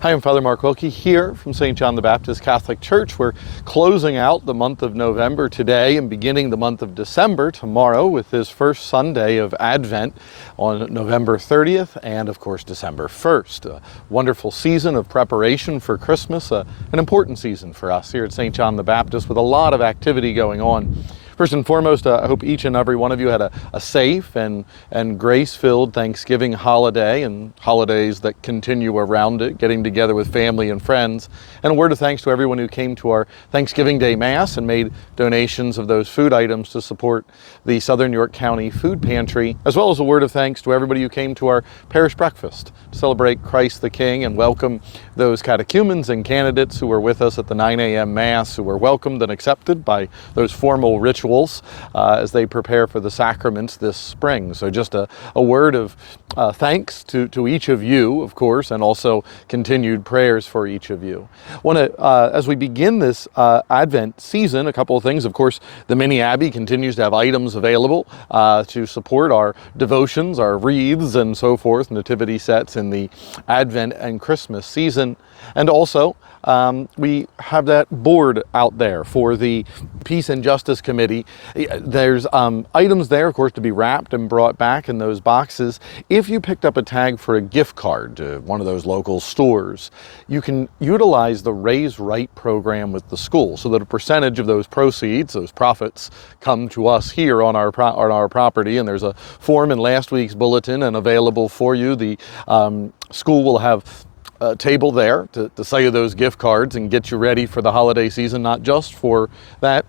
Hi, I'm Father Mark Wilkie here from St. John the Baptist Catholic Church. We're closing out the month of November today and beginning the month of December tomorrow with this first Sunday of Advent on November 30th and, of course, December 1st. A wonderful season of preparation for Christmas, an important season for us here at St. John the Baptist with a lot of activity going on. First and foremost, I hope each and every one of you had a safe and grace-filled Thanksgiving holiday and holidays that continue around it, getting together with family and friends. And a word of thanks to everyone who came to our Thanksgiving Day Mass and made donations of those food items to support the Southern York County Food Pantry, as well as a word of thanks to everybody who came to our parish breakfast to celebrate Christ the King and welcome those catechumens and candidates who were with us at the 9 a.m. Mass, who were welcomed and accepted by those formal rituals as they prepare for the sacraments this spring. So just a word of thanks to each of you, of course, and also continued prayers for each of you. I want to, as we begin this Advent season, a couple of things. Of course, the mini Abbey continues to have items available to support our devotions, our wreaths, and so forth, nativity sets in the Advent and Christmas season. And also, we have that board out there for the Peace and Justice Committee. There's items there, of course, to be wrapped and brought back in those boxes. If you picked up a tag for a gift card to one of those local stores, you can utilize the RaiseRight program with the school so that a percentage of those proceeds, those profits, come to us here on our property. And there's a form in last week's bulletin and available for you. The school will have a table there to sell you those gift cards and get you ready for the holiday season, not just for that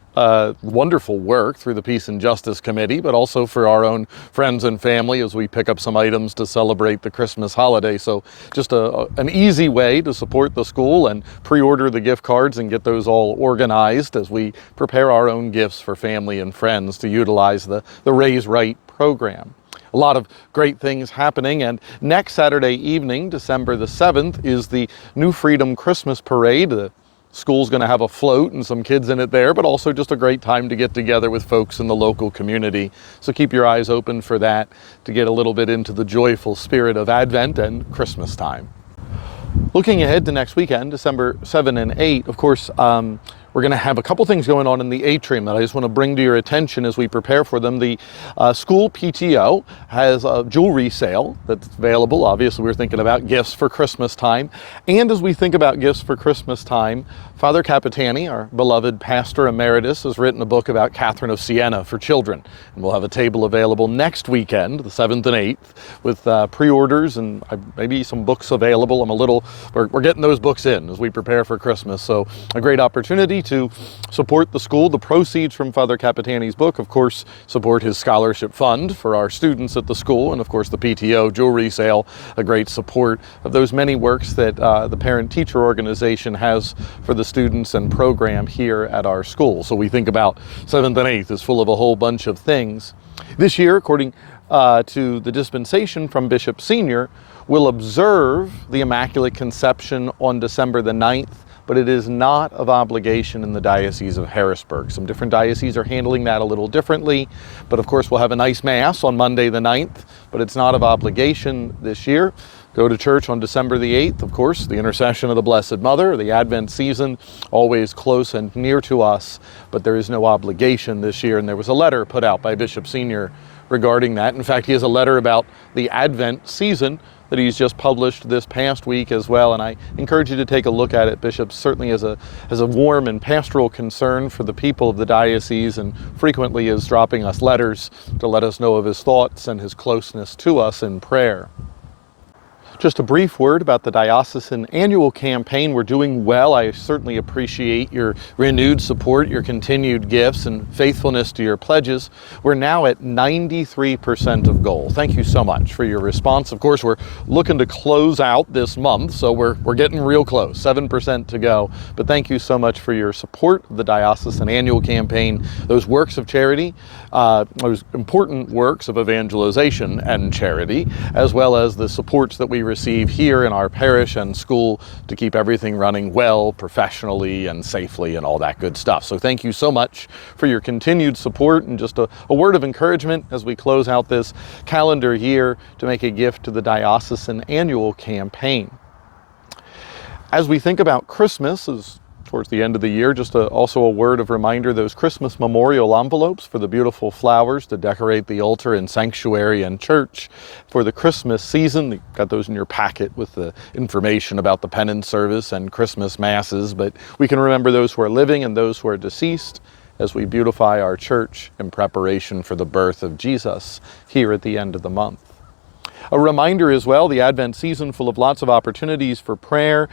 wonderful work through the Peace and Justice Committee, but also for our own friends and family as we pick up some items to celebrate the Christmas holiday. So just an easy way to support the school and pre-order the gift cards and get those all organized as we prepare our own gifts for family and friends to utilize the RaiseRight program. A lot of great things happening, and next Saturday evening, December the 7th, is the New Freedom Christmas Parade. The school's going to have a float and some kids in it there, but also just a great time to get together with folks in the local community. So keep your eyes open for that to get a little bit into the joyful spirit of Advent and Christmas time. Looking ahead to next weekend, December 7 and 8, of course, we're going to have a couple things going on in the atrium that I just want to bring to your attention as we prepare for them. The school PTO has a jewelry sale that's available. Obviously, we're thinking about gifts for Christmas time. And as we think about gifts for Christmas time, Father Capitani, our beloved pastor emeritus, has written a book about Catherine of Siena for children. And we'll have a table available next weekend, the 7th and 8th, with pre-orders and maybe some books available. We're getting those books in as we prepare for Christmas. So a great opportunity to support the school. The proceeds from Father Capitani's book, of course, support his scholarship fund for our students at the school, and of course the PTO jewelry sale, a great support of those many works that the parent-teacher organization has for the students and program here at our school. So we think about 7th and 8th is full of a whole bunch of things. This year, according to the dispensation from Bishop Senior, we'll observe the Immaculate Conception on December the 9th, but it is not of obligation in the Diocese of Harrisburg. Some different dioceses are handling that a little differently, but of course we'll have a nice Mass on Monday the 9th, but it's not of obligation this year. Go to church on December the 8th, of course, the intercession of the Blessed Mother, the Advent season, always close and near to us, but there is no obligation this year, and there was a letter put out by Bishop Senior regarding that. In fact, he has a letter about the Advent season that he's just published this past week as well, and I encourage you to take a look at it. Bishop certainly has a warm and pastoral concern for the people of the diocese and frequently is dropping us letters to let us know of his thoughts and his closeness to us in prayer. Just a brief word about the diocesan annual campaign. We're doing well. I certainly appreciate your renewed support, your continued gifts, and faithfulness to your pledges. We're now at 93% of goal. Thank you so much for your response. Of course, we're looking to close out this month, so we're getting real close, 7% to go. But thank you so much for your support of the diocesan annual campaign, those works of charity, those important works of evangelization and charity, as well as the supports that we receive here in our parish and school to keep everything running well, professionally and safely and all that good stuff. So thank you so much for your continued support, and just a word of encouragement as we close out this calendar year to make a gift to the diocesan annual campaign. As we think about Christmas, as towards the end of the year, just also a word of reminder, those Christmas memorial envelopes for the beautiful flowers to decorate the altar and sanctuary and church for the Christmas season. You've got those in your packet with the information about the penance service and Christmas masses, but we can remember those who are living and those who are deceased as we beautify our church in preparation for the birth of Jesus here at the end of the month. A reminder as well, the Advent season full of lots of opportunities for prayer.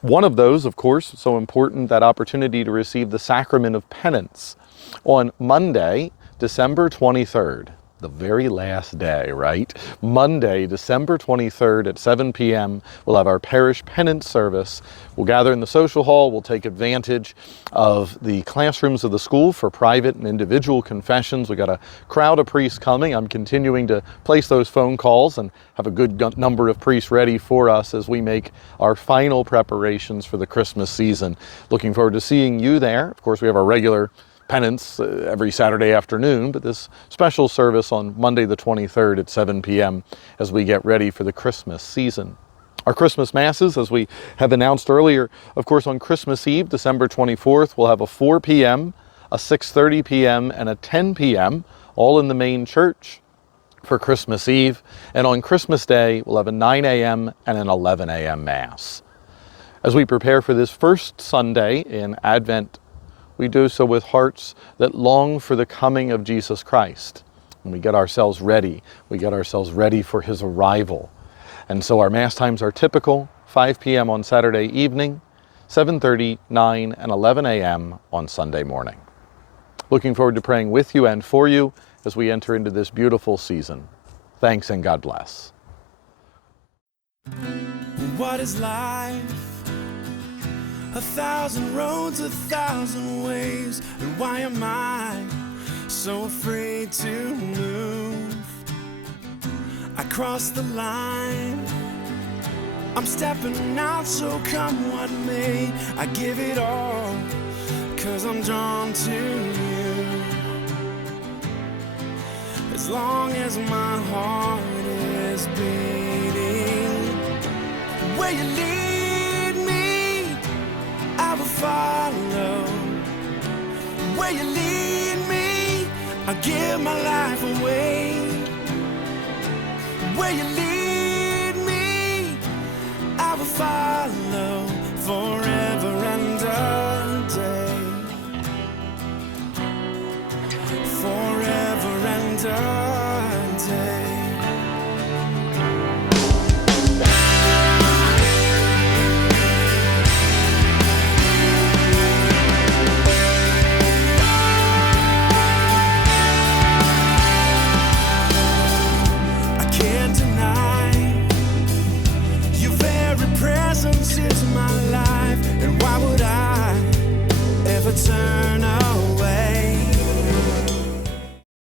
One of those, of course, so important, that opportunity to receive the sacrament of penance. On Monday, December 23rd, the very last day, right? Monday, December 23rd at 7 p.m., we'll have our parish penance service. We'll gather in the social hall. We'll take advantage of the classrooms of the school for private and individual confessions. We got a crowd of priests coming. I'm continuing to place those phone calls and have a good number of priests ready for us as we make our final preparations for the Christmas season. Looking forward to seeing you there. Of course, we have our regular penance every Saturday afternoon, but this special service on Monday the 23rd at 7 p.m. as we get ready for the Christmas season. Our Christmas Masses, as we have announced earlier, of course, on Christmas Eve, December 24th, we'll have a 4 p.m., a 6:30 p.m., and a 10 p.m., all in the main church for Christmas Eve. And on Christmas Day, we'll have a 9 a.m. and an 11 a.m. Mass. As we prepare for this first Sunday in Advent, we do so with hearts that long for the coming of Jesus Christ. And we get ourselves ready. We get ourselves ready for his arrival. And so our Mass times are typical: 5 p.m. on Saturday evening, 7:30, 9, and 11 a.m. on Sunday morning. Looking forward to praying with you and for you as we enter into this beautiful season. Thanks and God bless. What is life? 1,000 roads, 1,000 ways. And why am I so afraid to move? I crossed the line. I'm stepping out, so come what may. I give it all, 'cause I'm drawn to you. As long as my heart is beating, where you lead me, I will follow. Where you lead me, I'll give my life away. Where you lead me, I will follow forever.